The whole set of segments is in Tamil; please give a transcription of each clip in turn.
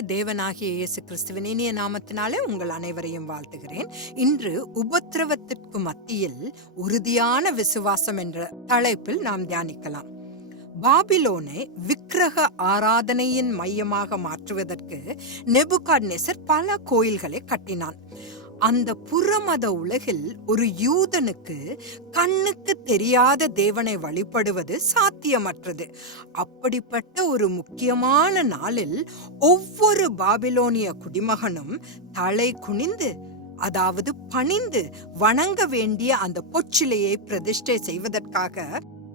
தேவனாகிய இயேசு கிறிஸ்துவின் இனிய நாமத்தினாலே உங்கள் அனைவரையும் வாழ்த்துகிறேன். இன்று உபத்திரவத்திற்கு மத்தியில் உறுதியான விசுவாசம் என்ற தலைப்பில் நாம் தியானிக்கலாம். பாபிலோனை விக்கிரக ஆராதனையின் மையமாக மாற்றுவதற்கு நெபுகாட்நேசர் பல கோயில்களை கட்டினான். அந்த புறமத உலகில் ஒரு யூதனுக்கு கண்ணுக்கு தெரியாத தேவனை வழிபடுவது சாத்தியமற்றது. அப்படிப்பட்ட ஒரு முக்கியமான நாளில் ஒவ்வொரு பாபிலோனிய குடிமகனும் தலை குனிந்து அதாவது பணிந்து வணங்க வேண்டிய அந்த பொச்சிலையை பிரதிஷ்டை செய்வதற்காக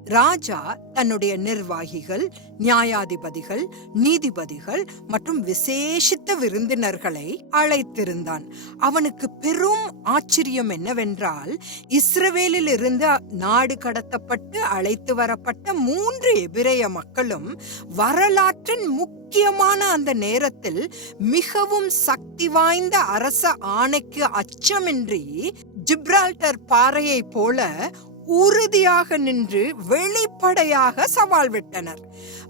ராஜா தன்னுடைய நிர்வாகிகள் நியாயாதிபதிகள் நீதிபதிகள் மற்றும் விசேஷித்த விருந்தினர்களை அழைத்திருந்தான். அவனுக்கு பெரும் ஆச்சரியம் என்னவென்றால் இஸ்ரவேலில் இருந்து நாடு கடத்தப்பட்டு அழைத்து வரப்பட்ட மூன்று எபிரேய மக்களும் வரலாற்றின் முக்கியமான அந்த நேரத்தில் மிகவும் சக்தி வாய்ந்த அரச ஆணைக்கு அச்சமின்றி ஜிப்ரால்டர் பாறையை போல உறுதியாக நின்று வெளிப்படையாக சவால் விட்டனர்.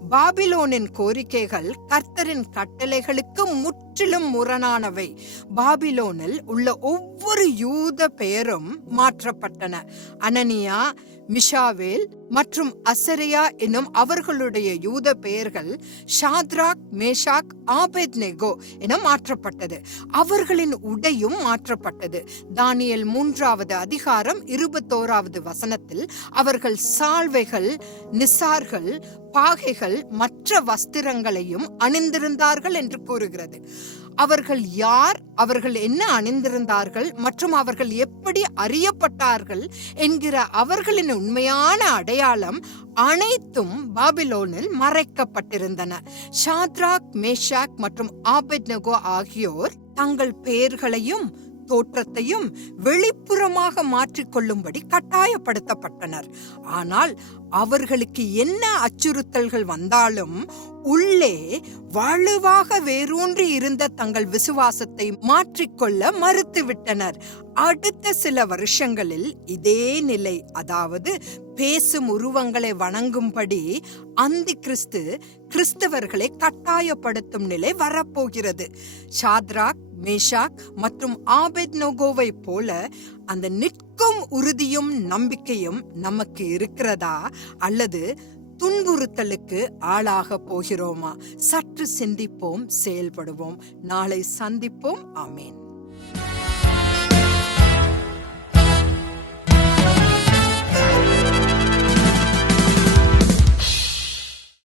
பாபிலோனின் கோரிக்கைகள் கர்த்தரின் கட்டளைகளுக்கு முற்றிலும் முரணானவை. பாபிலோனில் உள்ள ஒவ்வொரு யூத பெயரும் மாற்றப்பட்டன. அனனியா மிஷாவேல் மற்றும் அசரியா எனும் அவர்களுடைய யூத பெயர்கள் ஷாத்ராக் மேஷாக் ஆபேத் நெகோ என மாற்றப்பட்டது. அவர்களின் உடையும் மாற்றப்பட்டது. தானியல் மூன்றாவது அதிகாரம் இருபத்தோராவது வசனத்தில் அவர்கள் சால்வைகள் நிசார்கள் பாகைகள் மற்ற வஸ்திரங்களையும் அணிந்திருந்தார்கள் என்று கூறுகிறது. அவர்கள் யார்? அவர்கள் என்ன அணிந்திருந்தார்கள்? மற்றும் அவர்கள் எப்படி அறியப்பட்டார்கள்? என்கிற அவர்களின் உண்மையான அடையாளம் அனைத்தும் பாபிலோனில் மறைக்கப்பட்டிருந்தன. ஷாத்ராக் மேஷாக் மற்றும் ஆபெட்னகோ ஆகியோர் தங்கள் பெயர்களையும் தோற்றத்தையும் வெளிப்புறமாக மாற்றிக்கொள்ளும்படி கட்டாயப்படுத்தப்பட்டனர். ஆனால் அவர்களுக்கு என்ன அச்சுறுத்தல்கள் வந்தாலும் உள்ளே வலுவாக வேரூன்றி இருந்த தங்கள் விசுவாசத்தை மாற்றிக்கொள்ள மறுத்துவிட்டனர். அடுத்த சில வருஷங்களில் இதே நிலை அதாவது பேசும் உருவங்களை வணங்கும்படி அந்தி கிறிஸ்து கிறிஸ்தவர்களை கட்டாயப்படுத்தும் நிலை வரப்போகிறது. சாத்ராக் மேஷாக் மற்றும் ஆபெத் நோகோவை போல அந்த நிற்கும் உறுதியும் நம்பிக்கையும் நமக்கு இருக்கிறதா? அல்லது துன்புறுத்தலுக்கு ஆளாக போகிறோமா? சற்று சிந்திப்போம் செயல்படுவோம். நாளை சந்திப்போம். ஆமேன்.